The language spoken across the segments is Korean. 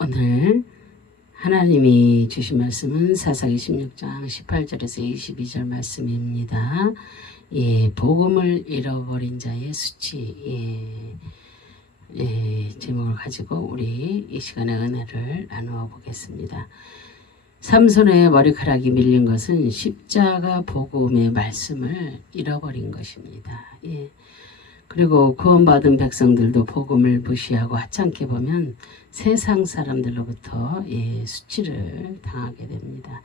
오늘 하나님이 주신 말씀은 사사기 16장 18절에서 22절 말씀입니다. 예, 복음을 잃어버린 자의 수치, 제목을 가지고 우리 이 시간에 은혜를 나누어 보겠습니다. 삼손의 머리카락이 밀린 것은 십자가 복음의 말씀을 잃어버린 것입니다. 예. 그리고 구원받은 백성들도 복음을 무시하고 하찮게 보면 세상 사람들로부터 수치를 당하게 됩니다.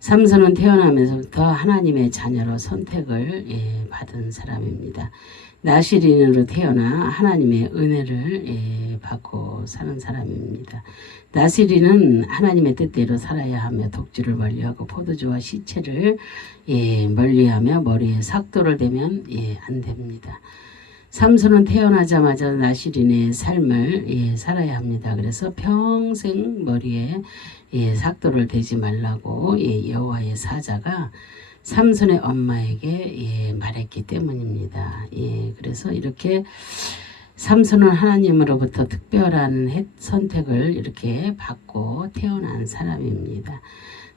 삼손은 태어나면서부터 하나님의 자녀로 선택을 받은 사람입니다. 나시린으로 태어나 하나님의 은혜를 받고 사는 사람입니다. 나시린은 하나님의 뜻대로 살아야 하며 독주를 멀리하고 포도주와 시체를 멀리하며 머리에 삭도를 대면 안 됩니다. 삼손은 태어나자마자 나시린의 삶을 살아야 합니다. 그래서 평생 머리에 삭도를 대지 말라고 여호와의 사자가 삼손의 엄마에게 말했기 때문입니다. 그래서 이렇게 삼손은 하나님으로부터 특별한 선택을 이렇게 받고 태어난 사람입니다.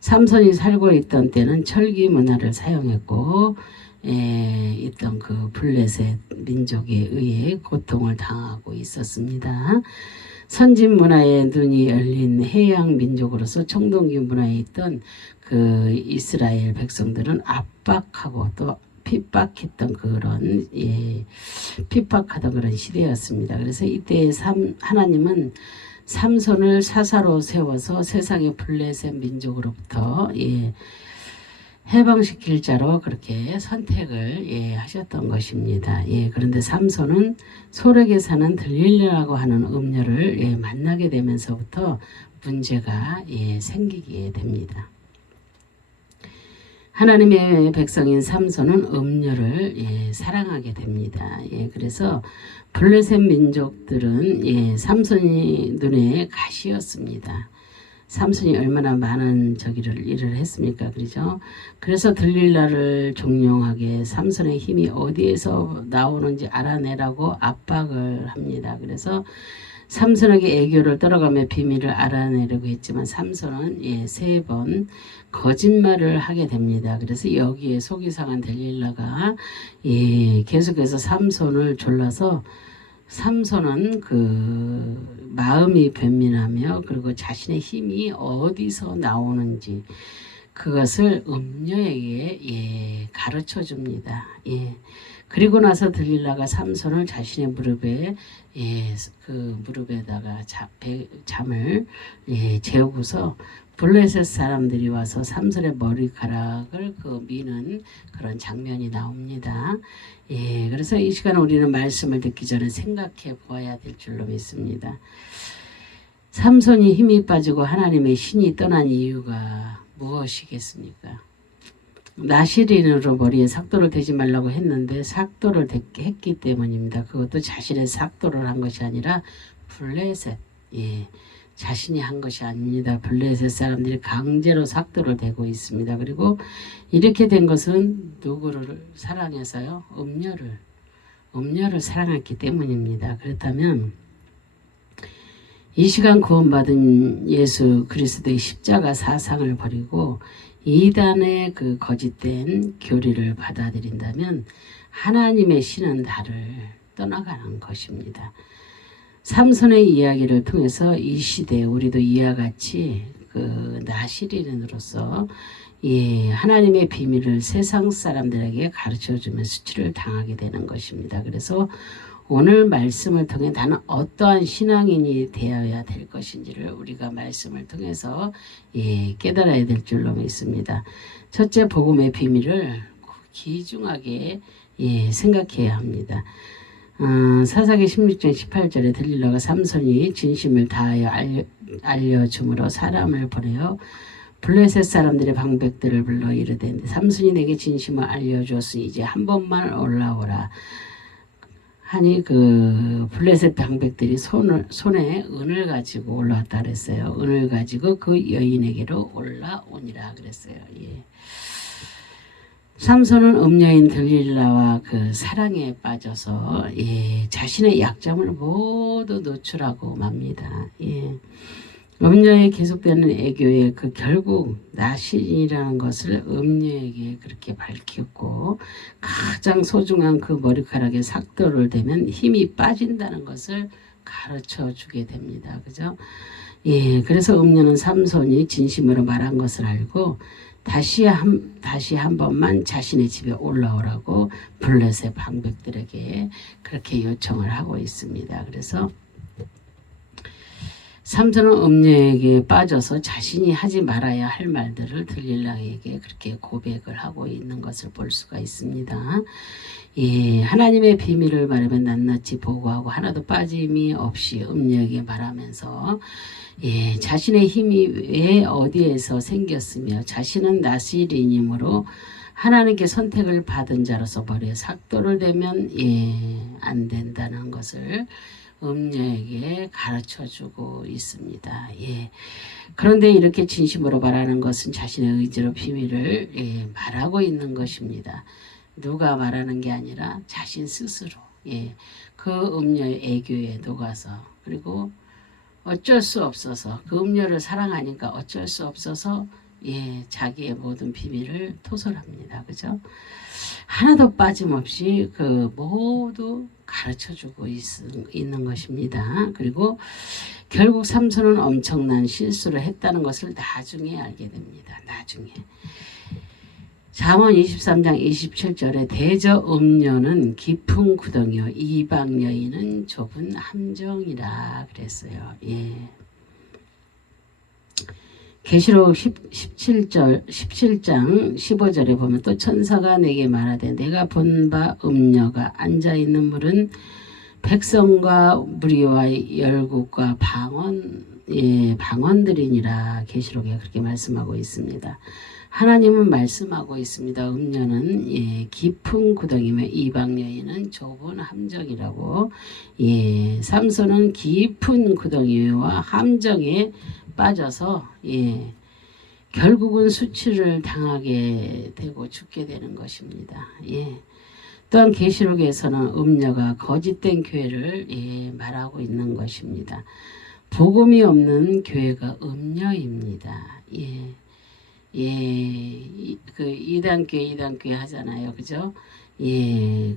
삼손이 살고 있던 때는 철기 문화를 사용했고 있던 그 블레셋 민족에 의해 고통을 당하고 있었습니다. 선진 문화에 눈이 열린 해양 민족으로서 청동기 문화에 있던 그 이스라엘 백성들은 압박하고 또 핍박하던 그런 시대였습니다. 그래서 이때 하나님은 삼손을 사사로 세워서 세상의 블레셋 민족으로부터 해방시킬 자로 그렇게 선택을 하셨던 것입니다. 그런데 삼손은 소렉에 사는 들릴라라고 하는 음녀를 만나게 되면서부터 문제가 생기게 됩니다. 하나님의 백성인 삼손은 음녀를 사랑하게 됩니다. 그래서 블레셋 민족들은 삼손이 눈에 가시였습니다. 삼손이 얼마나 많은 일을 했습니까? 그렇죠? 그래서 들릴라를 종용하게 삼손의 힘이 어디에서 나오는지 알아내라고 압박을 합니다. 그래서 삼손에게 애교를 떨어가며 비밀을 알아내려고 했지만 삼손은 3번 거짓말을 하게 됩니다. 그래서 여기에 속이 상한 들릴라가 계속해서 삼손을 졸라서 삼손은 그 마음이 변민하며 그리고 자신의 힘이 어디서 나오는지 그것을 음녀에게 가르쳐 줍니다. 그리고 나서 들릴라가 삼손을 자신의 무릎에다가 잠을 재우고서 블레셋 사람들이 와서 삼손의 머리카락을 미는 그런 장면이 나옵니다. 그래서 이 시간 우리는 말씀을 듣기 전에 생각해 보아야 될 줄로 믿습니다. 삼손이 힘이 빠지고 하나님의 신이 떠난 이유가 무엇이겠습니까? 나시린으로 머리에 삭도를 대지 말라고 했는데 삭도를 했기 때문입니다. 그것도 자신의 삭도를 한 것이 아니라 블레셋, 자신이 한 것이 아닙니다. 블레셋 사람들이 강제로 삭도를 대고 있습니다. 그리고 이렇게 된 것은 누구를 사랑해서요? 음녀를 사랑했기 때문입니다. 그렇다면 이 시간 구원받은 예수 그리스도의 십자가 사상을 버리고 이단의 그 거짓된 교리를 받아들인다면 하나님의 신은 나를 떠나가는 것입니다. 삼손의 이야기를 통해서 이 시대에 우리도 이와 같이 그 나시린으로서 하나님의 비밀을 세상 사람들에게 가르쳐주면 수치를 당하게 되는 것입니다. 그래서 오늘 말씀을 통해 나는 어떠한 신앙인이 되어야 될 것인지를 우리가 말씀을 통해서 깨달아야 될 줄로 믿습니다. 첫째, 복음의 비밀을 귀중하게 생각해야 합니다. 사사기 16장 18절에 들릴라가 삼손이 진심을 다하여 알려줌으로 사람을 보내어 블레셋 사람들의 방백들을 불러 이르되 삼손이 내게 진심을 알려주었으니 이제 한 번만 올라오라 하니 그 블레셋 방백들이 손에 은을 가지고 올라왔다 그랬어요. 은을 가지고 그 여인에게로 올라오니라 그랬어요. 삼손은 음녀인 들릴라와 그 사랑에 빠져서 자신의 약점을 모두 노출하고 맙니다. 음녀에 계속되는 애교에 그 결국 나신이라는 것을 음녀에게 그렇게 밝혔고, 가장 소중한 그 머리카락에 삭도를 대면 힘이 빠진다는 것을 가르쳐 주게 됩니다. 그죠? 예, 그래서 음녀는 삼손이 진심으로 말한 것을 알고 다시 한 번만 자신의 집에 올라오라고 블레셋 방백들에게 그렇게 요청을 하고 있습니다. 그래서 삼손은 음녀에게 빠져서 자신이 하지 말아야 할 말들을 들릴라에게 그렇게 고백을 하고 있는 것을 볼 수가 있습니다. 예, 하나님의 비밀을 말하면 낱낱이 보고하고 하나도 빠짐이 없이 음녀에게 말하면서, 예, 자신의 힘이 왜 어디에서 생겼으며 자신은 나시린이므로 하나님께 선택을 받은 자로서 머리에 삭도를 대면 안 된다는 것을 음녀에게 가르쳐주고 있습니다. 예. 그런데 이렇게 진심으로 말하는 것은 자신의 의지로 비밀을 말하고 있는 것입니다. 누가 말하는 게 아니라 자신 스스로, 그 음녀의 애교에 녹아서, 그리고 어쩔 수 없어서, 그 음녀를 사랑하니까 어쩔 수 없어서 자기의 모든 비밀을 토설합니다. 그죠? 하나도 빠짐없이 그 모두 가르쳐주고 있는 것입니다. 그리고 결국 삼손은 엄청난 실수를 했다는 것을 나중에 알게 됩니다. 나중에. 잠언 23장 27절에 대저 음녀는 깊은 구덩이요 이방 여인은 좁은 함정이라 그랬어요. 예. 계시록 17장 15절에 보면 또 천사가 내게 말하되 내가 본 바 음녀가 앉아있는 물은 백성과 무리와 열국과 방언들이니라. 계시록에 그렇게 말씀하고 있습니다. 하나님은 말씀하고 있습니다. 음녀는 깊은 구덩이며 이방 여인은 좁은 함정이라고. 삼손은 깊은 구덩이와 함정에 빠져서 결국은 수치를 당하게 되고 죽게 되는 것입니다. 또한 계시록에서는 음녀가 거짓된 교회를 말하고 있는 것입니다. 복음이 없는 교회가 음녀입니다. 그 이단교회 하잖아요. 그죠?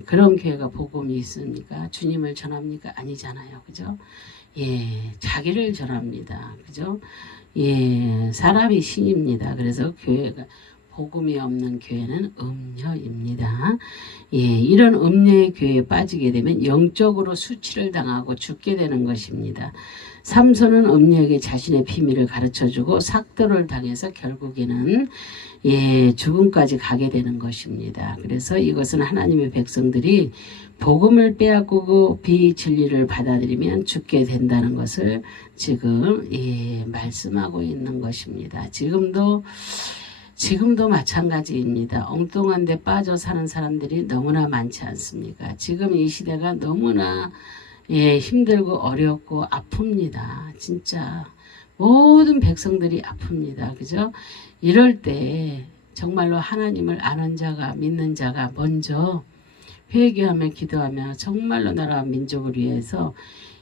그런 교회가 복음이 있습니까? 주님을 전합니까? 아니잖아요. 그죠? 자기를 전합니다. 그죠? 사람이 신입니다. 그래서 교회가 복음이 없는 교회는 음녀입니다. 이런 음녀의 교회에 빠지게 되면 영적으로 수치를 당하고 죽게 되는 것입니다. 삼손은 음녀에게 자신의 비밀을 가르쳐주고 삭도를 당해서 결국에는 죽음까지 가게 되는 것입니다. 그래서 이것은 하나님의 백성들이 복음을 빼앗고 비진리를 받아들이면 죽게 된다는 것을 지금 말씀하고 있는 것입니다. 지금도 마찬가지입니다. 엉뚱한 데 빠져 사는 사람들이 너무나 많지 않습니까? 지금 이 시대가 너무나 힘들고 어렵고 아픕니다. 진짜 모든 백성들이 아픕니다. 그죠? 이럴 때 정말로 하나님을 아는 자가, 믿는 자가 먼저 회개하며 기도하며 정말로 나라와 민족을 위해서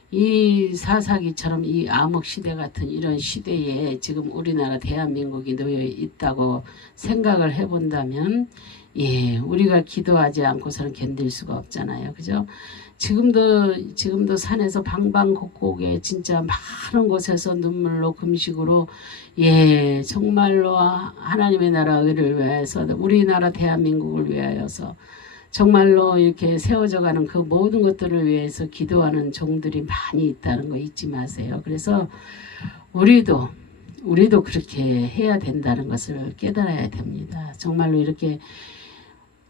이 사사기처럼 이 암흑 시대 같은 이런 시대에 지금 우리나라 대한민국이 놓여 있다고 생각을 해본다면 우리가 기도하지 않고서는 견딜 수가 없잖아요. 그죠? 지금도 산에서 방방곡곡에 진짜 많은 곳에서 눈물로 금식으로 정말로 하나님의 나라를 위해서 우리나라 대한민국을 위하여서 정말로 이렇게 세워져 가는 그 모든 것들을 위해서 기도하는 종들이 많이 있다는 거 잊지 마세요. 그래서 우리도 그렇게 해야 된다는 것을 깨달아야 됩니다. 정말로 이렇게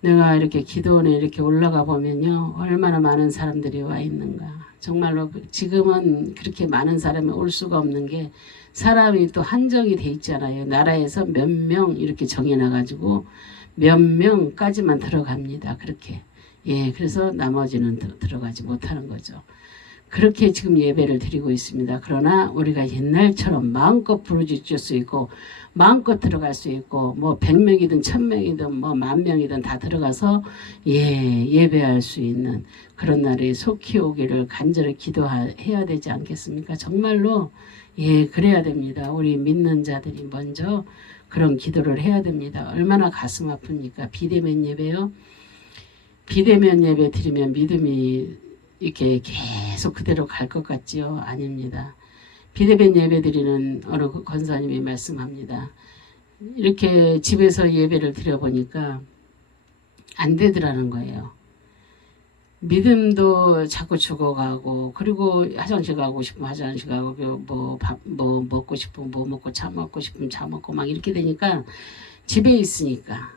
내가 이렇게 기도원에 이렇게 올라가 보면요, 얼마나 많은 사람들이 와 있는가. 정말로 지금은 그렇게 많은 사람이 올 수가 없는 게 사람이 또 한정이 돼 있잖아요. 나라에서 몇 명 이렇게 정해놔가지고 몇 명까지만 들어갑니다. 그렇게. 그래서 나머지는 들어가지 못하는 거죠. 그렇게 지금 예배를 드리고 있습니다. 그러나 우리가 옛날처럼 마음껏 부르짖을 수 있고 마음껏 들어갈 수 있고 뭐 100명이든 1000명이든 뭐 10,000명이든 다 들어가서 예배할 수 있는 그런 날이 속히 오기를 간절히 기도해야 되지 않겠습니까? 정말로 그래야 됩니다. 우리 믿는 자들이 먼저 그런 기도를 해야 됩니다. 얼마나 가슴 아픕니까? 비대면 예배요. 비대면 예배 드리면 믿음이 이렇게 계속 그대로 갈 것 같지요? 아닙니다. 비대면 예배 드리는 어느 권사님이 말씀합니다. 이렇게 집에서 예배를 드려보니까 안 되더라는 거예요. 믿음도 자꾸 죽어가고, 그리고 화장실 가고 싶으면 화장실 가고, 뭐 밥 뭐 먹고 싶으면 뭐 먹고, 차 먹고 싶으면 차 먹고 막 이렇게 되니까 집에 있으니까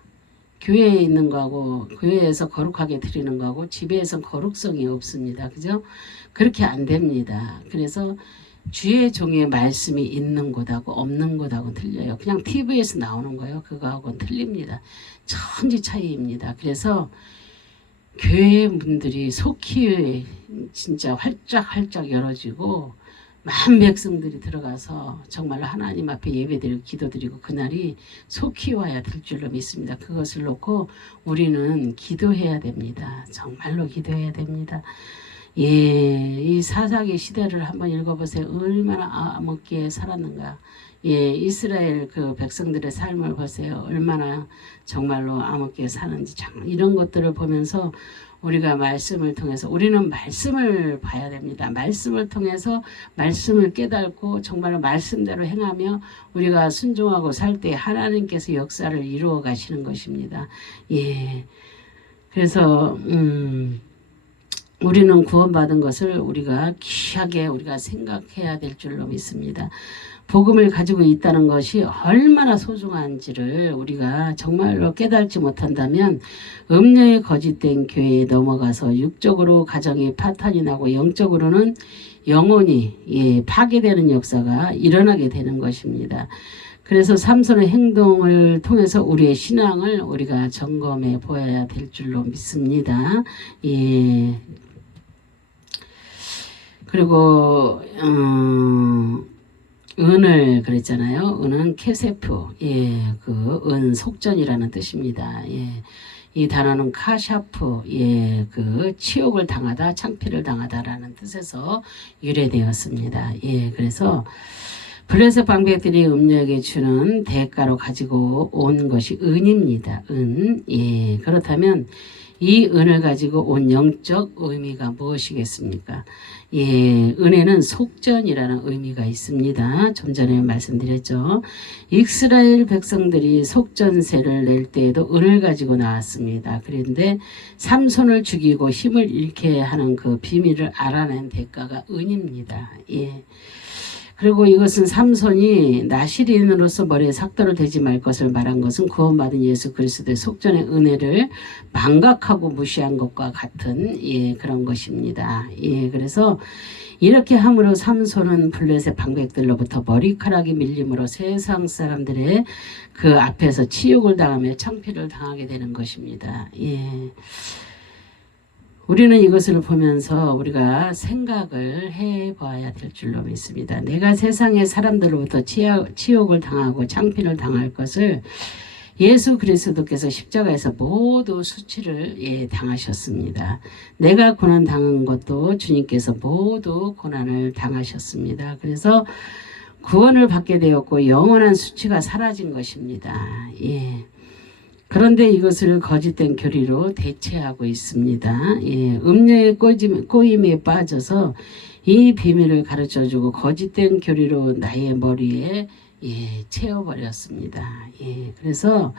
교회에 있는 거하고 교회에서 거룩하게 드리는 거하고 집에서 거룩성이 없습니다. 그죠? 그렇게 안 됩니다. 그래서 주의 종의 말씀이 있는 곳하고 없는 곳하고 틀려요. 그냥 TV에서 나오는 거예요. 그거하고는 틀립니다. 천지 차이입니다. 그래서 교회 분들이 속히 진짜 활짝 열어지고 많은 백성들이 들어가서 정말 하나님 앞에 예배드리고 기도드리고 그날이 속히 와야 될 줄로 믿습니다. 그것을 놓고 우리는 기도해야 됩니다. 정말로 기도해야 됩니다. 이 사사기 시대를 한번 읽어보세요. 얼마나 암흑기에 살았는가. 이스라엘 그 백성들의 삶을 보세요. 얼마나 정말로 암흑기에 사는지 이런 것들을 보면서 우리가 말씀을 통해서 우리는 말씀을 봐야 됩니다. 말씀을 통해서 말씀을 깨닫고 정말로 말씀대로 행하며 우리가 순종하고 살 때 하나님께서 역사를 이루어 가시는 것입니다. 그래서 우리는 구원받은 것을 우리가 귀하게 우리가 생각해야 될 줄로 믿습니다. 복음을 가지고 있다는 것이 얼마나 소중한지를 우리가 정말로 깨닫지 못한다면 음녀의 거짓된 교회에 넘어가서 육적으로 가정이 파탄이 나고 영적으로는 영혼이 파괴되는 역사가 일어나게 되는 것입니다. 그래서 삼손의 행동을 통해서 우리의 신앙을 우리가 점검해 보아야 될 줄로 믿습니다. 그리고 은을 그랬잖아요. 은은 케세프, 그 은 속전이라는 뜻입니다. 이 단어는 카샤프, 그 치욕을 당하다, 창피를 당하다라는 뜻에서 유래되었습니다. 그래서 블레셋 방백들이 음녀에게 주는 대가로 가지고 온 것이 은입니다. 은. 그렇다면 이 은을 가지고 온 영적 의미가 무엇이겠습니까? 은에는 속전이라는 의미가 있습니다. 좀 전에 말씀드렸죠. 이스라엘 백성들이 속전세를 낼 때에도 은을 가지고 나왔습니다. 그런데 삼손을 죽이고 힘을 잃게 하는 그 비밀을 알아낸 대가가 은입니다. 그리고 이것은 삼손이 나시린으로서 머리에 삭도를 대지 말 것을 말한 것은 구원받은 예수 그리스도의 속전의 은혜를 망각하고 무시한 것과 같은 그런 것입니다. 그래서 이렇게 함으로 삼손은 블레셋 방백들로부터 머리카락이 밀림으로 세상 사람들의 그 앞에서 치욕을 당하며 창피를 당하게 되는 것입니다. 우리는 이것을 보면서 우리가 생각을 해봐야 될 줄로 믿습니다. 내가 세상의 사람들로부터 치욕을 당하고 창피를 당할 것을 예수 그리스도께서 십자가에서 모두 수치를 당하셨습니다. 내가 고난 당한 것도 주님께서 모두 고난을 당하셨습니다. 그래서 구원을 받게 되었고 영원한 수치가 사라진 것입니다. 그런데 이것을 거짓된 교리로 대체하고 있습니다. 음녀의 꼬임에 빠져서 이 비밀을 가르쳐주고 거짓된 교리로 나의 머리에 채워버렸습니다. 그래서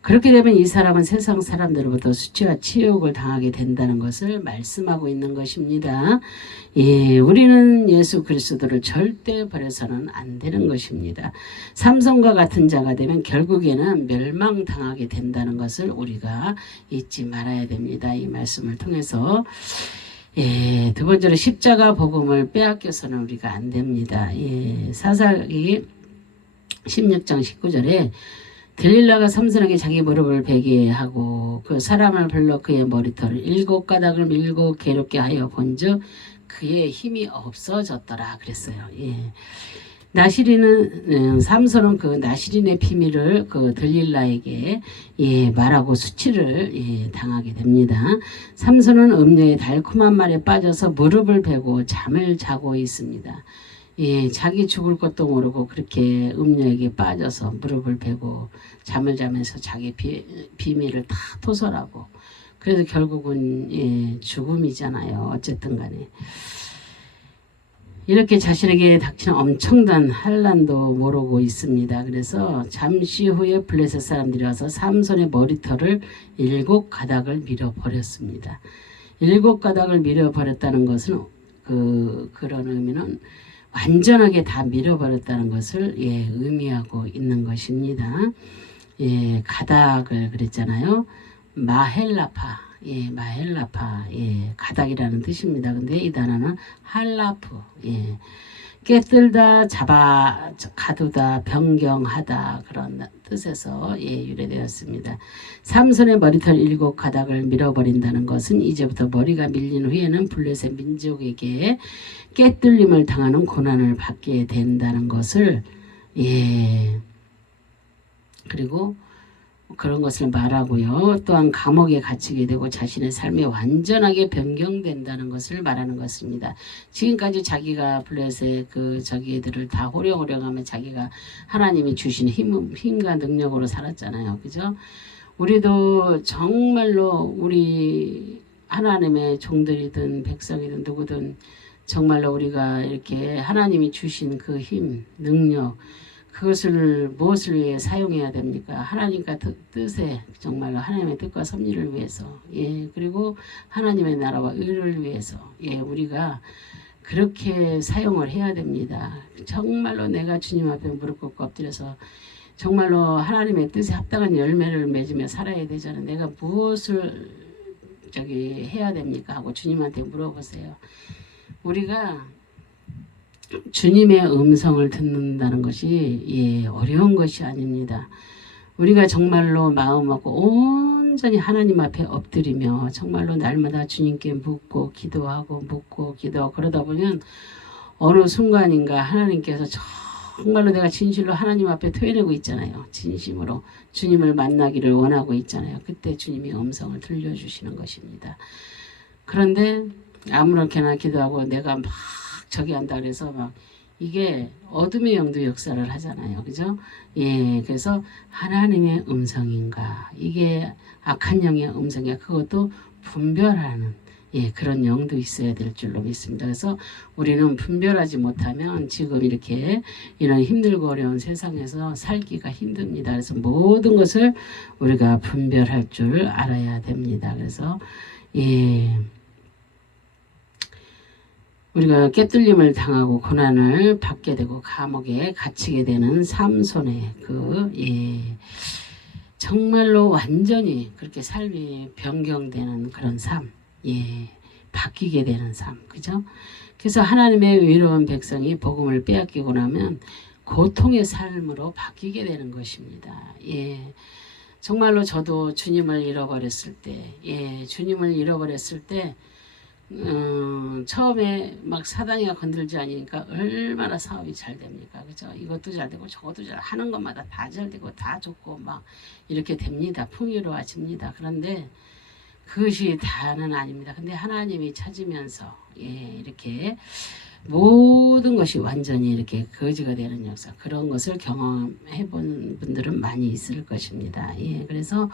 그렇게 되면 이 사람은 세상 사람들로부터 수치와 치욕을 당하게 된다는 것을 말씀하고 있는 것입니다. 우리는 예수 그리스도를 절대 버려서는 안 되는 것입니다. 삼손과 같은 자가 되면 결국에는 멸망당하게 된다는 것을 우리가 잊지 말아야 됩니다. 이 말씀을 통해서 두 번째로 십자가 복음을 빼앗겨서는 우리가 안 됩니다. 사사기 16장 19절에 들릴라가 삼손에게 자기 무릎을 베게 하고 그 사람을 불러 그의 머리털을 7 가닥을 밀고 괴롭게 하여 본즉 그의 힘이 없어졌더라 그랬어요. 예. 나시린은 삼손은 그 나시린의 비밀을 그 들릴라에게 예, 말하고 수치를 예, 당하게 됩니다. 삼손은 음녀의 달콤한 말에 빠져서 무릎을 베고 잠을 자고 있습니다. 예, 자기 죽을 것도 모르고 그렇게 음녀에게 빠져서 무릎을 베고 잠을 자면서 자기 비밀을 다 토설하고 그래서 결국은 예, 죽음이잖아요. 어쨌든 간에. 이렇게 자신에게 닥치는 엄청난 환난도 모르고 있습니다. 그래서 잠시 후에 블레셋 사람들이 와서 삼손의 머리털을 7가닥을 밀어버렸습니다. 7가닥을 밀어버렸다는 것은 그런 의미는 완전하게 다 밀어버렸다는 것을 예, 의미하고 있는 것입니다. 예, 가닥을 그랬잖아요. 마헬라파. 예, 마헬라파, 예, 가닥이라는 뜻입니다. 근데 이 단어는 할라프, 예, 깨뜨다, 잡아, 가두다, 변경하다 그런 뜻에서 예, 유래되었습니다. 삼손의 머리털 7가닥을 밀어버린다는 것은 이제부터 머리가 밀린 후에는 블레셋 민족에게 깨뚫림을 당하는 고난을 받게 된다는 것을 예, 그리고 그런 것을 말하고요. 또한 감옥에 갇히게 되고 자신의 삶이 완전하게 변경된다는 것을 말하는 것입니다. 지금까지 자기가 블레셋 저기들을 다 호령호령하면 자기가 하나님이 주신 힘과 능력으로 살았잖아요. 그죠? 우리도 정말로 우리 하나님의 종들이든 백성이든 누구든 정말로 우리가 이렇게 하나님이 주신 그 힘, 능력 그것을 무엇을 위해 사용해야 됩니까? 하나님과 뜻에 정말로 하나님의 뜻과 섭리를 위해서 예 그리고 하나님의 나라와 의를 위해서 예 우리가 그렇게 사용을 해야 됩니다. 정말로 내가 주님 앞에 무릎 꿇고 엎드려서 정말로 하나님의 뜻에 합당한 열매를 맺으며 살아야 되잖아요. 내가 무엇을 해야 됩니까? 하고 주님한테 물어보세요. 우리가 주님의 음성을 듣는다는 것이 예, 어려운 것이 아닙니다. 우리가 정말로 마음 먹고 온전히 하나님 앞에 엎드리며 정말로 날마다 주님께 묻고 기도하고 그러다 보면 어느 순간인가 하나님께서 정말로 내가 진실로 하나님 앞에 토해내고 있잖아요. 진심으로 주님을 만나기를 원하고 있잖아요. 그때 주님이 음성을 들려주시는 것입니다. 그런데 아무렇게나 기도하고 내가 막 저기 한다 그래서 막 이게 어둠의 영도 역사를 하잖아요. 그죠? 예, 그래서 하나님의 음성인가 이게 악한 영의 음성인가 그것도 분별하는 예, 그런 영도 있어야 될 줄로 믿습니다. 그래서 우리는 분별하지 못하면 지금 이렇게 이런 힘들고 어려운 세상에서 살기가 힘듭니다. 그래서 모든 것을 우리가 분별할 줄 알아야 됩니다. 그래서 예. 우리가 깨뚫림을 당하고 고난을 받게 되고 감옥에 갇히게 되는 삼손의 정말로 완전히 그렇게 삶이 변경되는 그런 삶, 예, 바뀌게 되는 삶, 그죠? 그래서 하나님의 의로운 백성이 복음을 빼앗기고 나면 고통의 삶으로 바뀌게 되는 것입니다. 예. 정말로 저도 주님을 잃어버렸을 때, 예, 주님을 잃어버렸을 때 처음에 막 사단이가 건들지 않으니까 얼마나 사업이 잘 됩니까? 그죠? 이것도 잘 되고 저것도 잘 하는 것마다 다 잘 되고 다 좋고 막 이렇게 됩니다. 풍요로워집니다. 그런데 그것이 다는 아닙니다. 근데 하나님이 찾으면서 예, 이렇게 모든 것이 완전히 이렇게 거지가 되는 역사 그런 것을 경험해 본 분들은 많이 있을 것입니다. 예, 그래서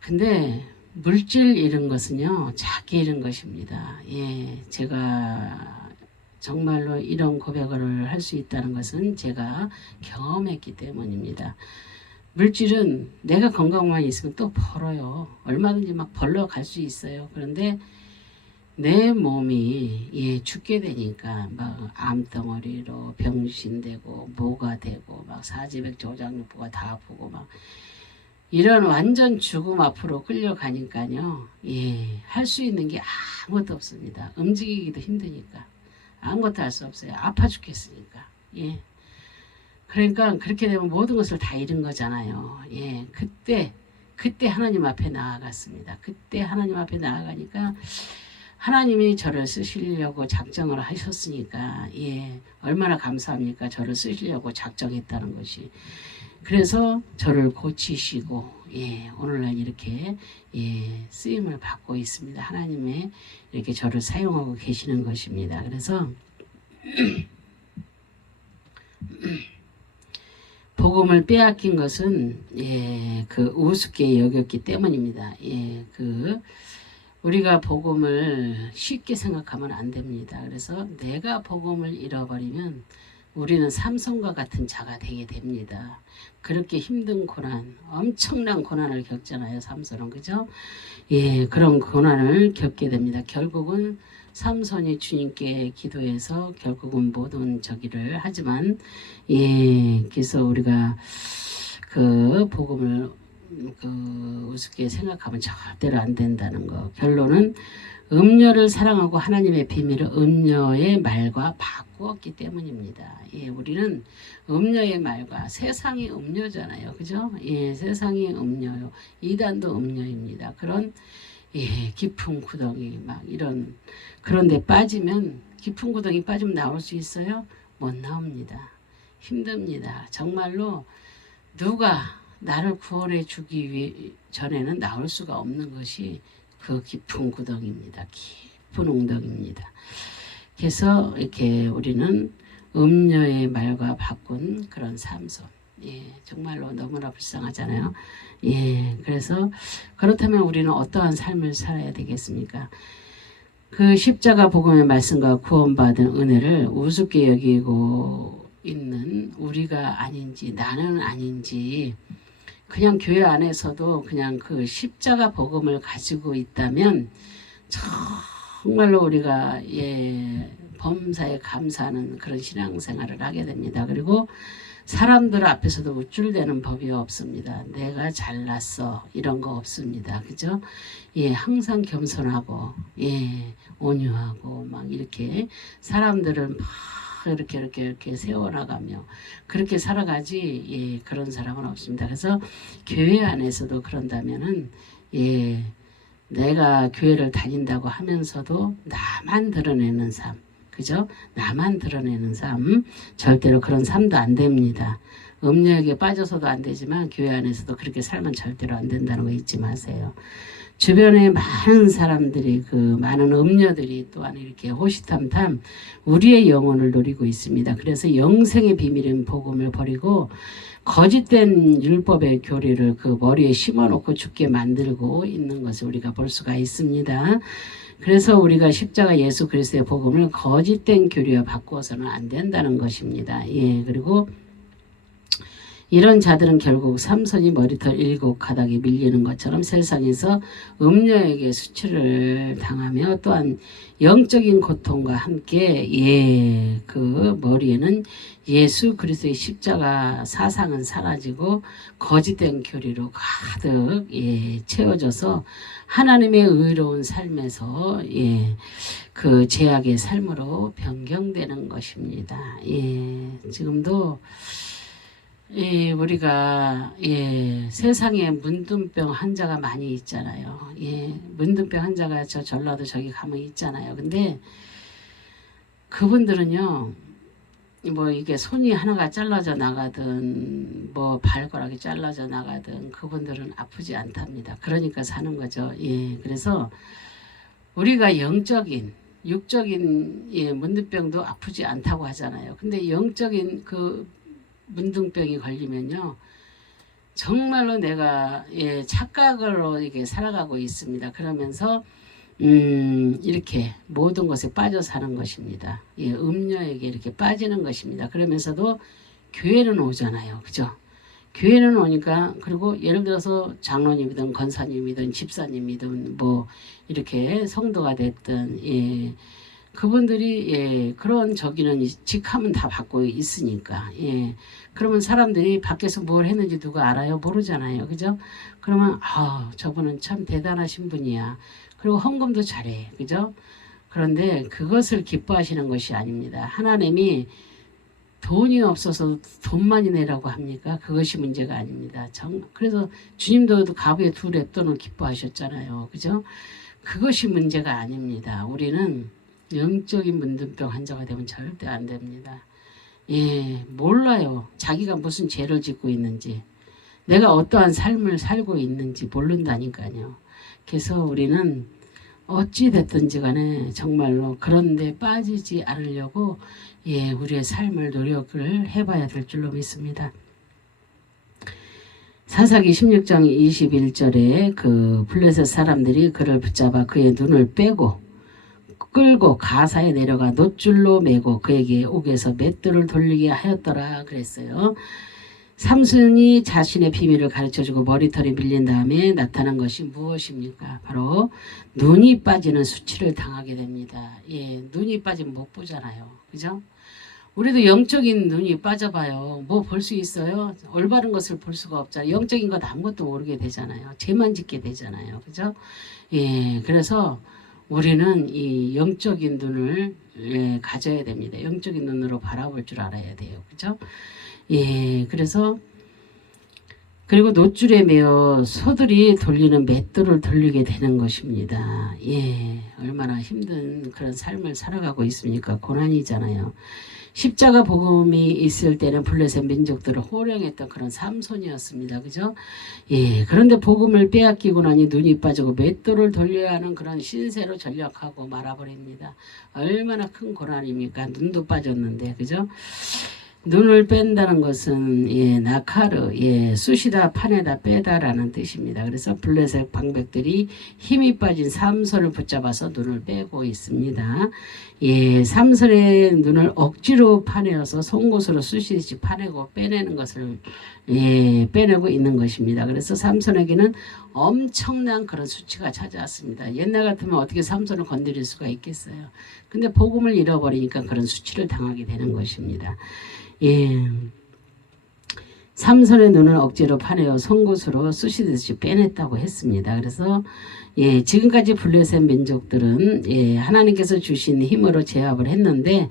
근데 물질 잃은 것은요, 자기 잃은 것입니다. 예, 제가 정말로 이런 고백을 할 수 있다는 것은 제가 경험했기 때문입니다. 물질은 내가 건강만 있으면 또 벌어요. 얼마든지 막 벌러 갈 수 있어요. 그런데 내 몸이 예, 죽게 되니까 막 암덩어리로 병신되고 뭐가 되고 막 사지백지 오장육부가 다 아프고 막 이런 완전 죽음 앞으로 끌려가니까요. 예, 할 수 있는 게 아무것도 없습니다. 움직이기도 힘드니까. 아무것도 할 수 없어요. 아파 죽겠으니까. 예. 그러니까 그렇게 되면 모든 것을 다 잃은 거잖아요. 예, 그때 하나님 앞에 나아갔습니다. 그때 하나님 앞에 나아가니까 하나님이 저를 쓰시려고 작정을 하셨으니까 얼마나 감사합니까? 저를 쓰시려고 작정했다는 것이. 그래서 저를 고치시고 오늘날 이렇게 쓰임을 받고 있습니다. 하나님의 이렇게 저를 사용하고 계시는 것입니다. 그래서 복음을 빼앗긴 것은 그 우습게 여겼기 때문입니다. 우리가 복음을 쉽게 생각하면 안 됩니다. 그래서 내가 복음을 잃어버리면 우리는 삼손과 같은 자가 되게 됩니다. 그렇게 힘든 고난, 엄청난 고난을 겪잖아요. 삼손은, 그죠? 그런 고난을 겪게 됩니다. 결국은 삼손이 주님께 기도해서 결국은 모든 저기를 하지만 그래서 우리가 그 복음을 우습게 생각하면 절대로 안 된다는 거. 결론은 음녀를 사랑하고 하나님의 비밀을 음녀의 말과 바꾸었기 때문입니다. 우리는 음녀의 말과 세상이 음녀잖아요. 그죠? 세상이 음녀요. 이단도 음녀입니다. 그런 깊은 구덩이 막 이런 그런데 빠지면 깊은 구덩이 빠지면 나올 수 있어요? 못 나옵니다. 힘듭니다. 정말로 누가 나를 구원해 주기 전에는 나올 수가 없는 것이 그 깊은 구덩이입니다. 깊은 웅덩이입니다. 그래서 이렇게 우리는 음녀의 말과 바꾼 그런 삼손. 정말로 너무나 불쌍하잖아요. 그래서 그렇다면 우리는 어떠한 삶을 살아야 되겠습니까? 그 십자가 복음의 말씀과 구원받은 은혜를 우습게 여기고 있는 우리가 아닌지 나는 아닌지 그냥 교회 안에서도 그냥 그 십자가 복음을 가지고 있다면 정말로 우리가 범사에 감사하는 그런 신앙생활을 하게 됩니다. 그리고 사람들 앞에서도 우쭐대는 법이 없습니다. 내가 잘났어 이런 거 없습니다. 그죠? 항상 겸손하고 온유하고 막 이렇게 사람들을 막 이렇게 세워나가며 그렇게 살아가지 그런 사람은 없습니다. 그래서 교회 안에서도 그런다면은 내가 교회를 다닌다고 하면서도 나만 드러내는 삶, 그죠? 나만 드러내는 삶, 절대로 그런 삶도 안 됩니다. 음욕에 빠져서도 안 되지만 교회 안에서도 그렇게 살면 절대로 안 된다는 거 잊지 마세요. 주변에 많은 사람들이 많은 음녀들이 또한 이렇게 호시탐탐 우리의 영혼을 노리고 있습니다. 그래서 영생의 비밀인 복음을 버리고 거짓된 율법의 교리를 그 머리에 심어놓고 죽게 만들고 있는 것을 우리가 볼 수가 있습니다. 그래서 우리가 십자가 예수 그리스도의 복음을 거짓된 교리와 바꾸어서는 안 된다는 것입니다. 그리고 이런 자들은 결국 삼손이 머리털 7 가닥에 밀리는 것처럼 세상에서 음녀에게 수치를 당하며 또한 영적인 고통과 함께 그 머리에는 예수 그리스도의 십자가 사상은 사라지고 거짓된 교리로 가득 채워져서 하나님의 의로운 삶에서 그 죄악의 삶으로 변경되는 것입니다. 지금도 우리가 세상에 문둥병 환자가 많이 있잖아요. 문둥병 환자가 저 전라도 저기 가면 있잖아요. 근데 그분들은요, 뭐 이게 손이 하나가 잘라져 나가든 뭐 발가락이 잘라져 나가든 그분들은 아프지 않답니다. 그러니까 사는 거죠. 그래서 우리가 영적인 육적인 문둥병도 아프지 않다고 하잖아요. 근데 영적인 그 문둥병이 걸리면요, 정말로 내가 착각으로 이게 살아가고 있습니다. 그러면서 이렇게 모든 것에 빠져 사는 것입니다. 음녀에게 이렇게 빠지는 것입니다. 그러면서도 교회는 오잖아요, 그죠? 교회는 오니까, 그리고 예를 들어서 장로님이든 권사님이든 집사님이든 뭐 이렇게 성도가 됐든 그분들이 그런 저기는 직함은 다 받고 있으니까 그러면 사람들이 밖에서 뭘 했는지 누가 알아요? 모르잖아요. 그죠? 그러면 저분은 참 대단하신 분이야. 그리고 헌금도 잘해. 그죠? 그런데 그것을 기뻐하시는 것이 아닙니다. 하나님이 돈이 없어서 돈 많이 내라고 합니까? 그것이 문제가 아닙니다. 그래서 주님도 가부에 2 랩돈을 기뻐하셨잖아요. 그죠? 그것이 문제가 아닙니다. 우리는 영적인 문둥병 환자가 되면 절대 안 됩니다. 예, 몰라요. 자기가 무슨 죄를 짓고 있는지, 내가 어떠한 삶을 살고 있는지 모른다니까요. 그래서 우리는 어찌 됐든지 간에 정말로 그런 데 빠지지 않으려고 예, 우리의 삶을 노력을 해봐야 될 줄로 믿습니다. 사사기 16장 21절에 그 블레셋 사람들이 그를 붙잡아 그의 눈을 빼고 끌고 가사에 내려가 놋줄로 매고 그에게 옥에서 맷돌을 돌리게 하였더라 그랬어요. 삼손이 자신의 비밀을 가르쳐주고 머리털이 밀린 다음에 나타난 것이 무엇입니까? 바로 눈이 빠지는 수치를 당하게 됩니다. 예, 눈이 빠지면 못 보잖아요. 그죠? 우리도 영적인 눈이 빠져봐요. 뭐 볼 수 있어요? 올바른 것을 볼 수가 없잖아요. 영적인 것 아무것도 모르게 되잖아요. 죄만 짓게 되잖아요. 그죠? 예, 그래서 우리는 이 영적인 눈을 예, 가져야 됩니다. 영적인 눈으로 바라볼 줄 알아야 돼요. 그죠? 예, 그래서 그리고 놋줄에 매어 소들이 돌리는 맷돌을 돌리게 되는 것입니다. 예, 얼마나 힘든 그런 삶을 살아가고 있습니까? 고난이잖아요. 십자가 복음이 있을 때는 블레셋 민족들을 호령했던 그런 삼손이었습니다. 그죠? 예, 그런데 복음을 빼앗기고 나니 눈이 빠지고 맷돌을 돌려야 하는 그런 신세로 전락하고 말아버립니다. 얼마나 큰 고난입니까? 눈도 빠졌는데, 그죠? 눈을 뺀다는 것은 예, 나카르, 예, 쑤시다 판에다 빼다라는 뜻입니다. 그래서 블레셋 방백들이 힘이 빠진 삼손을 붙잡아서 눈을 빼고 있습니다. 예, 삼손의 눈을 억지로 파내어서 송곳으로 쑤시듯이 파내고 빼내는 것을 예, 빼내고 있는 것입니다. 그래서 삼손에게는 엄청난 그런 수치가 찾아왔습니다. 옛날 같으면 어떻게 삼손을 건드릴 수가 있겠어요. 근데 복음을 잃어버리니까 그런 수치를 당하게 되는 것입니다. 예, 삼손의 눈을 억지로 파내어 송곳으로 쑤시듯이 빼냈다고 했습니다. 그래서 예, 지금까지 블레셋 민족들은 예, 하나님께서 주신 힘으로 제압을 했는데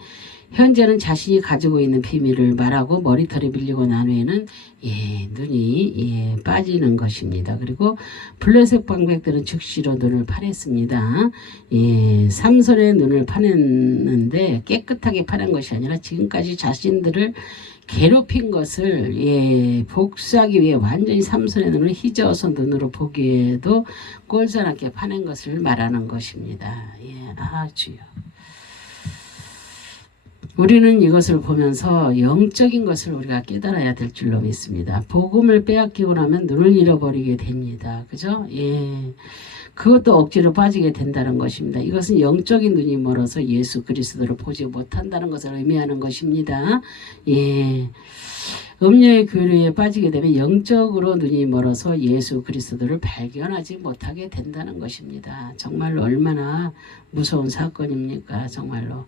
현재는 자신이 가지고 있는 비밀을 말하고 머리털이 밀리고 난 후에는 예, 눈이 예, 빠지는 것입니다. 그리고 블레셋 방백들은 즉시로 눈을 파냈습니다. 예, 삼손의 눈을 파냈는데 깨끗하게 파낸 것이 아니라 지금까지 자신들을 괴롭힌 것을 예, 복수하기 위해 완전히 삼손의 눈을 휘저어서 눈으로 보기에도 꼴사납게 파낸 것을 말하는 것입니다. 예, 아 주여. 우리는 이것을 보면서 영적인 것을 우리가 깨달아야 될 줄로 믿습니다. 복음을 빼앗기고 나면 눈을 잃어버리게 됩니다. 그죠? 예. 그것도 억지로 빠지게 된다는 것입니다. 이것은 영적인 눈이 멀어서 예수 그리스도를 보지 못한다는 것을 의미하는 것입니다. 예. 음녀의 교류에 빠지게 되면 영적으로 눈이 멀어서 예수 그리스도를 발견하지 못하게 된다는 것입니다. 정말로 얼마나 무서운 사건입니까? 정말로.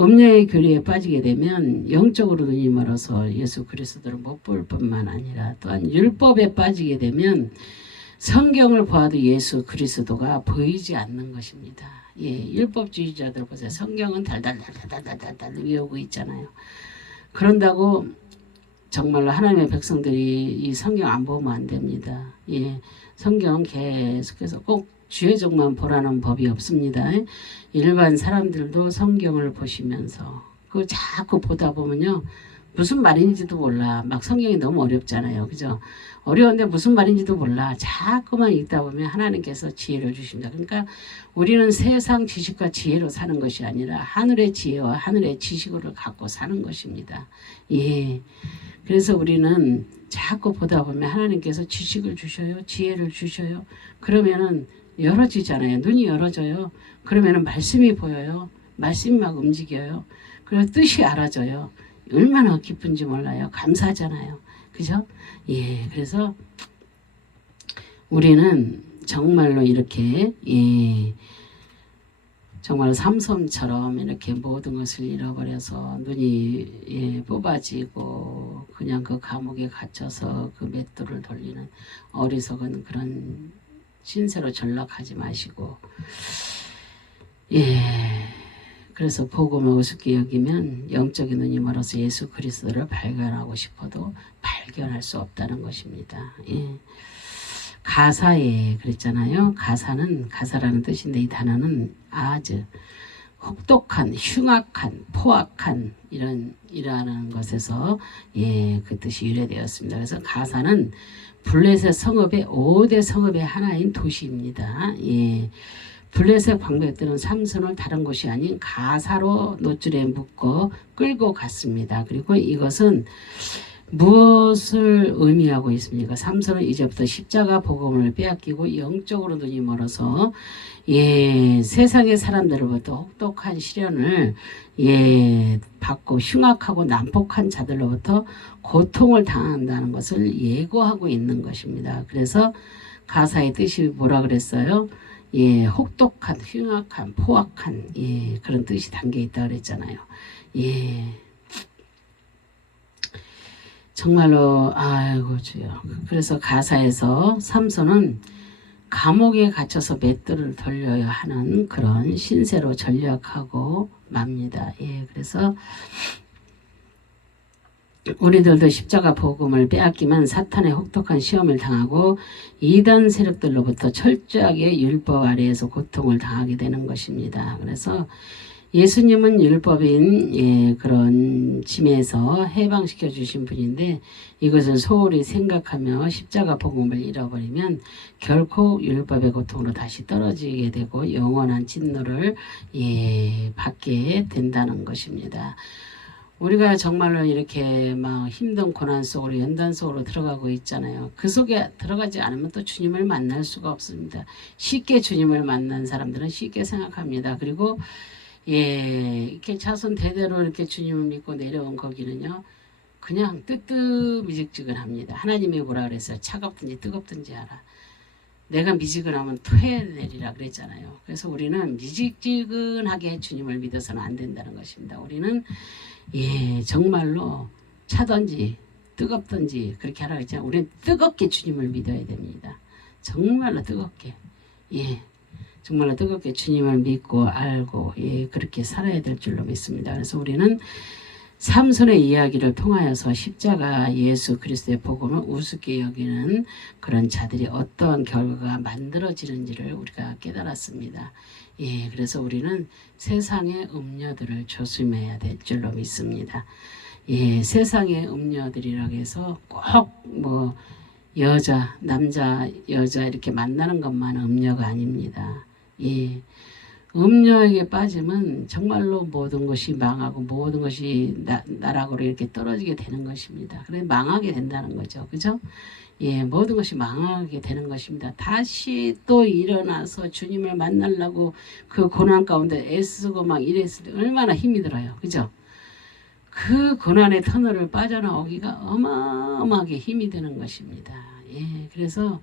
음녀의 교류에 빠지게 되면 영적으로 눈이 멀어서 예수 그리스도를 못 볼 뿐만 아니라 또한 율법에 빠지게 되면 성경을 보아도 예수 그리스도가 보이지 않는 것입니다. 예, 율법주의자들 보세요. 성경은 달달달달달달달 외우고 있잖아요. 그런다고 정말로 하나님의 백성들이 이 성경 안 보면 안 됩니다. 예, 성경은 계속해서 꼭 주의적만 보라는 법이 없습니다. 일반 사람들도 성경을 보시면서 그 자꾸 보다 보면요. 무슨 말인지도 몰라. 막 성경이 너무 어렵잖아요. 그죠? 어려운데 무슨 말인지도 몰라. 자꾸만 읽다 보면 하나님께서 지혜를 주십니다. 그러니까 우리는 세상 지식과 지혜로 사는 것이 아니라 하늘의 지혜와 하늘의 지식을 갖고 사는 것입니다. 예. 그래서 우리는 자꾸 보다 보면 하나님께서 지식을 주셔요. 지혜를 주셔요. 그러면은 열어지잖아요. 눈이 열어져요. 그러면은 말씀이 보여요. 말씀이 막 움직여요. 그래서 뜻이 알아져요. 얼마나 기쁜지 몰라요. 감사하잖아요. 그죠? 예, 그래서 우리는 정말로 이렇게 예, 정말 삼손처럼 이렇게 모든 것을 잃어버려서 눈이 예, 뽑아지고 그냥 그 감옥에 갇혀서 그 맷돌을 돌리는 어리석은 그런 신세로 전락하지 마시고 예. 그래서 복음을 우습게 여기면 영적인 눈이 멀어서 예수 그리스도를 발견하고 싶어도 발견할 수 없다는 것입니다. 예. 가사에 그랬잖아요. 가사라는 뜻인데 이 단어는 아주 혹독한, 흉악한, 포악한 이라는 것에서 그 뜻이 유래되었습니다. 그래서 가사는 블레셋 성읍의 5대 성읍의 하나인 도시입니다. 블레셋 광부들은 삼손을 다른 곳이 아닌 가사로 노줄에 묶어 끌고 갔습니다. 그리고 이것은 무엇을 의미하고 있습니까? 삼손은 이제부터 십자가 복음을 빼앗기고 영적으로 눈이 멀어서 세상의 사람들로부터 혹독한 시련을 받고 흉악하고 난폭한 자들로부터 고통을 당한다는 것을 예고하고 있는 것입니다. 그래서 가사의 뜻이 뭐라 그랬어요? 혹독한, 흉악한, 포악한 그런 뜻이 담겨 있다 그랬잖아요. 정말로 아이고 주여. 그래서 가사에서 삼손은 감옥에 갇혀서 맷돌을 돌려야 하는 그런 신세로 전락하고 맙니다. 그래서 우리들도 십자가 복음을 빼앗기면 사탄의 혹독한 시험을 당하고 이단 세력들로부터 철저하게 율법 아래에서 고통을 당하게 되는 것입니다. 그래서 예수님은 율법인 그런 짐에서 해방시켜 주신 분인데 이것을 소홀히 생각하며 십자가 복음을 잃어버리면 결코 율법의 고통으로 다시 떨어지게 되고 영원한 진노를 받게 된다는 것입니다. 우리가 정말로 이렇게 막 힘든 고난 속으로 연단 속으로 들어가고 있잖아요. 그 속에 들어가지 않으면 또 주님을 만날 수가 없습니다. 쉽게 주님을 만난 사람들은 쉽게 생각합니다. 그리고 이렇게 자손 대대로 이렇게 주님을 믿고 내려온 거기는요. 그냥 뜨뜻미직지근합니다. 하나님이 뭐라 그랬어요? 차갑든지 뜨겁든지 알아. 내가 미지근하면 토해내리라 그랬잖아요. 그래서 우리는 미직지근하게 주님을 믿어서는 안 된다는 것입니다. 우리는 정말로 차든지 뜨겁든지 그렇게 하라고 했잖아요. 우리는 뜨겁게 주님을 믿어야 됩니다. 정말로 뜨겁게. 정말로 뜨겁게 주님을 믿고 알고 그렇게 살아야 될 줄로 믿습니다. 그래서 우리는 삼손의 이야기를 통하여서 십자가 예수 그리스도의 복음을 우습게 여기는 그런 자들이 어떠한 결과가 만들어지는지를 우리가 깨달았습니다. 그래서 우리는 세상의 음녀들을 조심해야 될 줄로 믿습니다. 세상의 음녀들이라고 해서 꼭 여자, 남자, 여자 이렇게 만나는 것만 음녀가 아닙니다. 음녀에게 빠지면 정말로 모든 것이 망하고 모든 것이 나락으로 이렇게 떨어지게 되는 것입니다. 그래 망하게 된다는 거죠. 그죠? 모든 것이 망하게 되는 것입니다. 다시 또 일어나서 주님을 만나려고 그 고난 가운데 애쓰고 막 이랬을 때 얼마나 힘이 들어요. 그죠? 그 고난의 터널을 빠져나오기가 어마어마하게 힘이 드는 것입니다. 그래서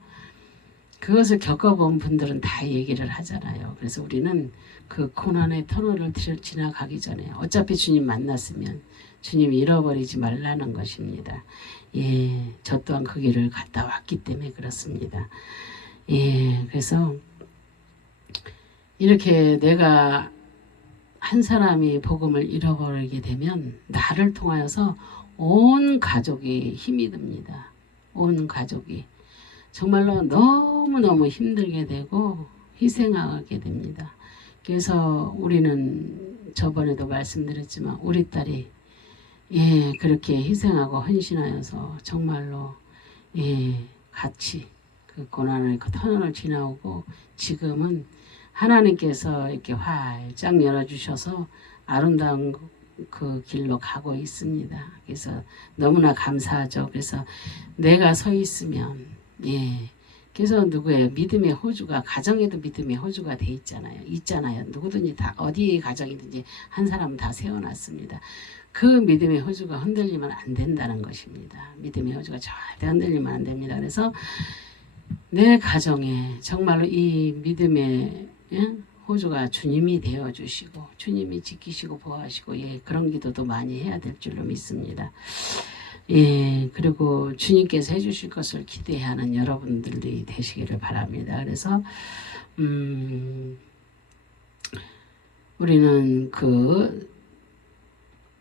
그것을 겪어본 분들은 다 얘기를 하잖아요. 그래서 우리는 그 고난의 터널을 지나가기 전에 어차피 주님 만났으면 주님 잃어버리지 말라는 것입니다. 저 또한 그 길을 갔다 왔기 때문에 그렇습니다. 그래서 이렇게 내가 한 사람이 복음을 잃어버리게 되면 나를 통하여서 온 가족이 힘이 듭니다. 온 가족이. 정말로 너무너무 힘들게 되고 희생하게 됩니다. 그래서 우리는 저번에도 말씀드렸지만 우리 딸이 그렇게 희생하고 헌신하여서 정말로 같이 그 고난을 그 터널을 지나오고 지금은 하나님께서 이렇게 활짝 열어주셔서 아름다운 그 길로 가고 있습니다. 그래서 너무나 감사하죠. 그래서 내가 서 있으면 그래서 누구의 믿음의 호주가 가정에도 믿음의 호주가 돼 있잖아요. 누구든지 다 어디 가정이든지 한 사람은 다 세워놨습니다. 그 믿음의 호주가 흔들리면 안 된다는 것입니다. 믿음의 호주가 절대 흔들리면 안 됩니다. 그래서 내 가정에 정말로 이 믿음의 호주가 주님이 되어주시고 주님이 지키시고 보호하시고 그런 기도도 많이 해야 될 줄로 믿습니다. 그리고 주님께서 해주실 것을 기대하는 여러분들이 되시기를 바랍니다. 그래서 우리는 그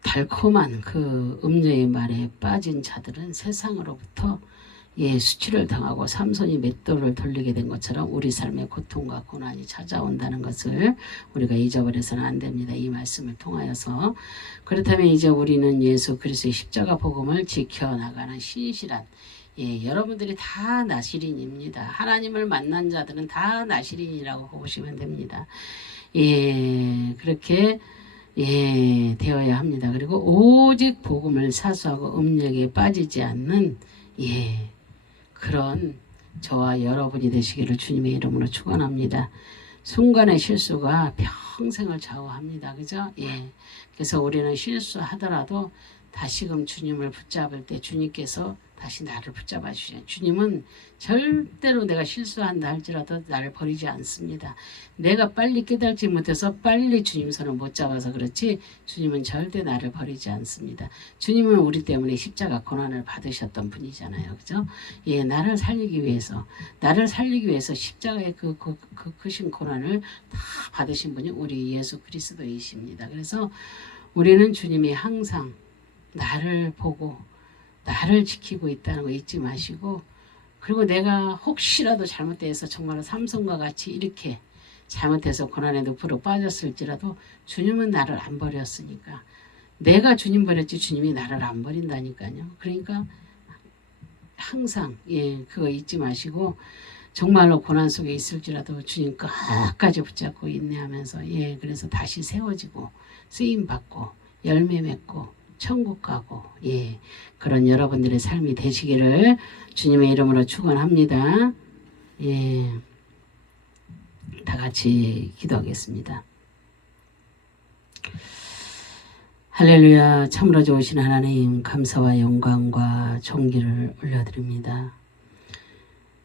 달콤한 그 음녀의 말에 빠진 자들은 세상으로부터 수치를 당하고 삼손이 맷돌을 돌리게 된 것처럼 우리 삶에 고통과 고난이 찾아온다는 것을 우리가 잊어버려서는 안 됩니다. 이 말씀을 통하여서. 그렇다면 이제 우리는 예수 그리스도의 십자가 복음을 지켜나가는 신실한 여러분들이 다 나시린입니다. 하나님을 만난 자들은 다 나시린이라고 보시면 됩니다. 그렇게 되어야 합니다. 그리고 오직 복음을 사수하고 음력에 빠지지 않는 그런 저와 여러분이 되시기를 주님의 이름으로 축원합니다. 순간의 실수가 평생을 좌우합니다. 그죠? 그래서 우리는 실수하더라도 다시금 주님을 붙잡을 때 주님께서 다시 나를 붙잡아 주셔요. 주님은 절대로 내가 실수한다 할지라도 나를 버리지 않습니다. 내가 빨리 깨달지 못해서 빨리 주님 손을 못 잡아서 그렇지 주님은 절대 나를 버리지 않습니다. 주님은 우리 때문에 십자가 고난을 받으셨던 분이잖아요. 그죠? 나를 살리기 위해서 십자가의 그 크신 고난을 다 받으신 분이 우리 예수 그리스도이십니다. 그래서 우리는 주님이 항상 나를 보고 나를 지키고 있다는 거 잊지 마시고, 그리고 내가 혹시라도 잘못돼서 정말로 삼손과 같이 이렇게 잘못해서 고난의 늪으로 빠졌을지라도 주님은 나를 안 버렸으니까, 내가 주님 버렸지 주님이 나를 안 버린다니까요. 그러니까 항상 그거 잊지 마시고 정말로 고난 속에 있을지라도 주님 끝까지 붙잡고 인내하면서 그래서 다시 세워지고 쓰임 받고 열매 맺고 천국 가고 그런 여러분들의 삶이 되시기를 주님의 이름으로 축원합니다. 다 같이 기도하겠습니다. 할렐루야. 참으로 좋으신 하나님, 감사와 영광과 존귀를 올려드립니다.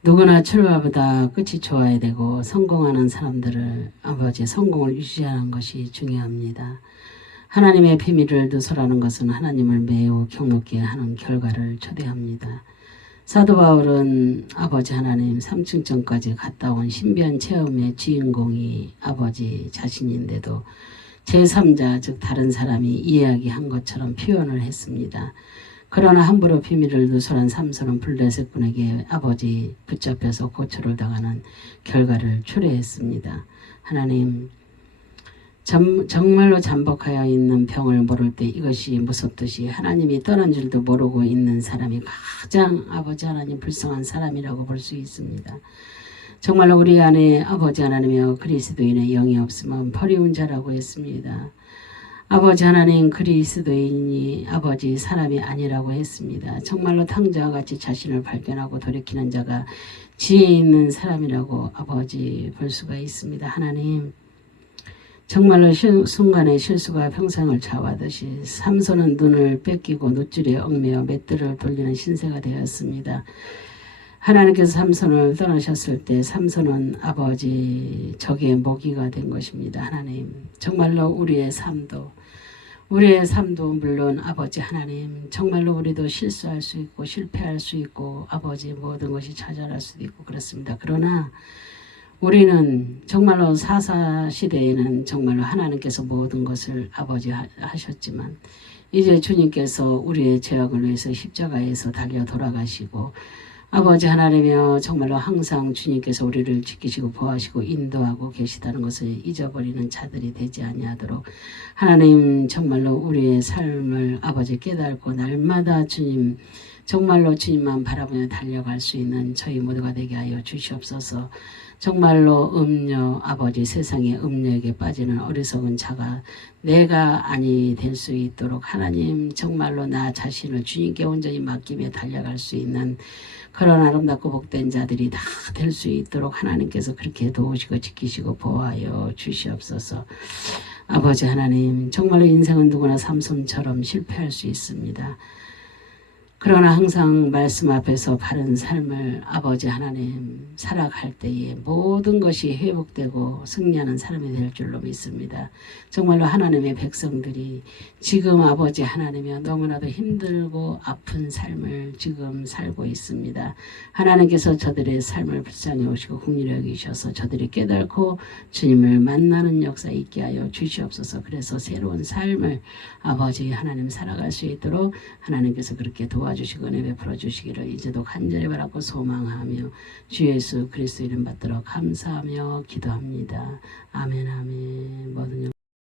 누구나 출발보다 끝이 좋아야 되고 성공하는 사람들을 아버지의 성공을 유지하는 것이 중요합니다. 하나님의 비밀을 누설하는 것은 하나님을 매우 경롭게 하는 결과를 초대합니다. 사도 바울은 아버지 하나님 3층전까지 갔다 온 신비한 체험의 주인공이 아버지 자신인데도 제3자 즉 다른 사람이 이야기한 것처럼 표현을 했습니다. 그러나 함부로 비밀을 누설한 삼손은 블레셋군에게 아버지 붙잡혀서 고초를 당하는 결과를 초래했습니다. 하나님, 정말로 잠복하여 있는 병을 모를 때 이것이 무섭듯이 하나님이 떠난 줄도 모르고 있는 사람이 가장 아버지 하나님 불쌍한 사람이라고 볼 수 있습니다. 정말로 우리 안에 아버지 하나님이여 그리스도인의 영이 없으면 버리운 자라고 했습니다. 아버지 하나님, 그리스도인이 아버지 사람이 아니라고 했습니다. 정말로 탕자와 같이 자신을 발견하고 돌이키는 자가 지혜 있는 사람이라고 아버지 볼 수가 있습니다. 하나님, 정말로 순간의 실수가 평생을 좌우하듯이 삼손은 눈을 뺏기고 놋줄에 얽매여 맷들을 돌리는 신세가 되었습니다. 하나님께서 삼손을 떠나셨을 때 삼손은 아버지 적의 먹이가 된 것입니다. 하나님, 정말로 우리의 삶도 물론 아버지 하나님, 정말로 우리도 실수할 수 있고 실패할 수 있고 아버지 모든 것이 좌절할 수도 있고 그렇습니다. 그러나 우리는 정말로 사사시대에는 정말로 하나님께서 모든 것을 아버지 하셨지만 이제 주님께서 우리의 죄악을 위해서 십자가에서 달려 돌아가시고 아버지 하나님이여 정말로 항상 주님께서 우리를 지키시고 보호하시고 인도하고 계시다는 것을 잊어버리는 자들이 되지 아니하도록 하나님 정말로 우리의 삶을 아버지 깨닫고 날마다 주님 정말로 주님만 바라보며 달려갈 수 있는 저희 모두가 되게 하여 주시옵소서. 정말로 아버지 세상의 음료에게 빠지는 어리석은 자가 내가 아니 될 수 있도록 하나님 정말로 나 자신을 주님께 온전히 맡기며 달려갈 수 있는 그런 아름답고 복된 자들이 다 될 수 있도록 하나님께서 그렇게 도우시고 지키시고 보호하여 주시옵소서. 아버지 하나님, 정말로 인생은 누구나 삼손처럼 실패할 수 있습니다. 그러나 항상 말씀 앞에서 바른 삶을 아버지 하나님 살아갈 때에 모든 것이 회복되고 승리하는 사람이 될 줄로 믿습니다. 정말로 하나님의 백성들이 지금 아버지 하나님이여 너무나도 힘들고 아픈 삶을 지금 살고 있습니다. 하나님께서 저들의 삶을 불쌍히 오시고 긍휼히 여기셔서 저들이 깨닫고 주님을 만나는 역사 있게 하여 주시옵소서. 그래서 새로운 삶을 아버지 하나님 살아갈 수 있도록 하나님께서 그렇게 도와 도와주시고 은혜 베풀어 주시기를 이제도 간절히 바라고 소망하며 주 예수 그리스도 이름 받들어 감사하며 기도합니다. 아멘 아멘. 모든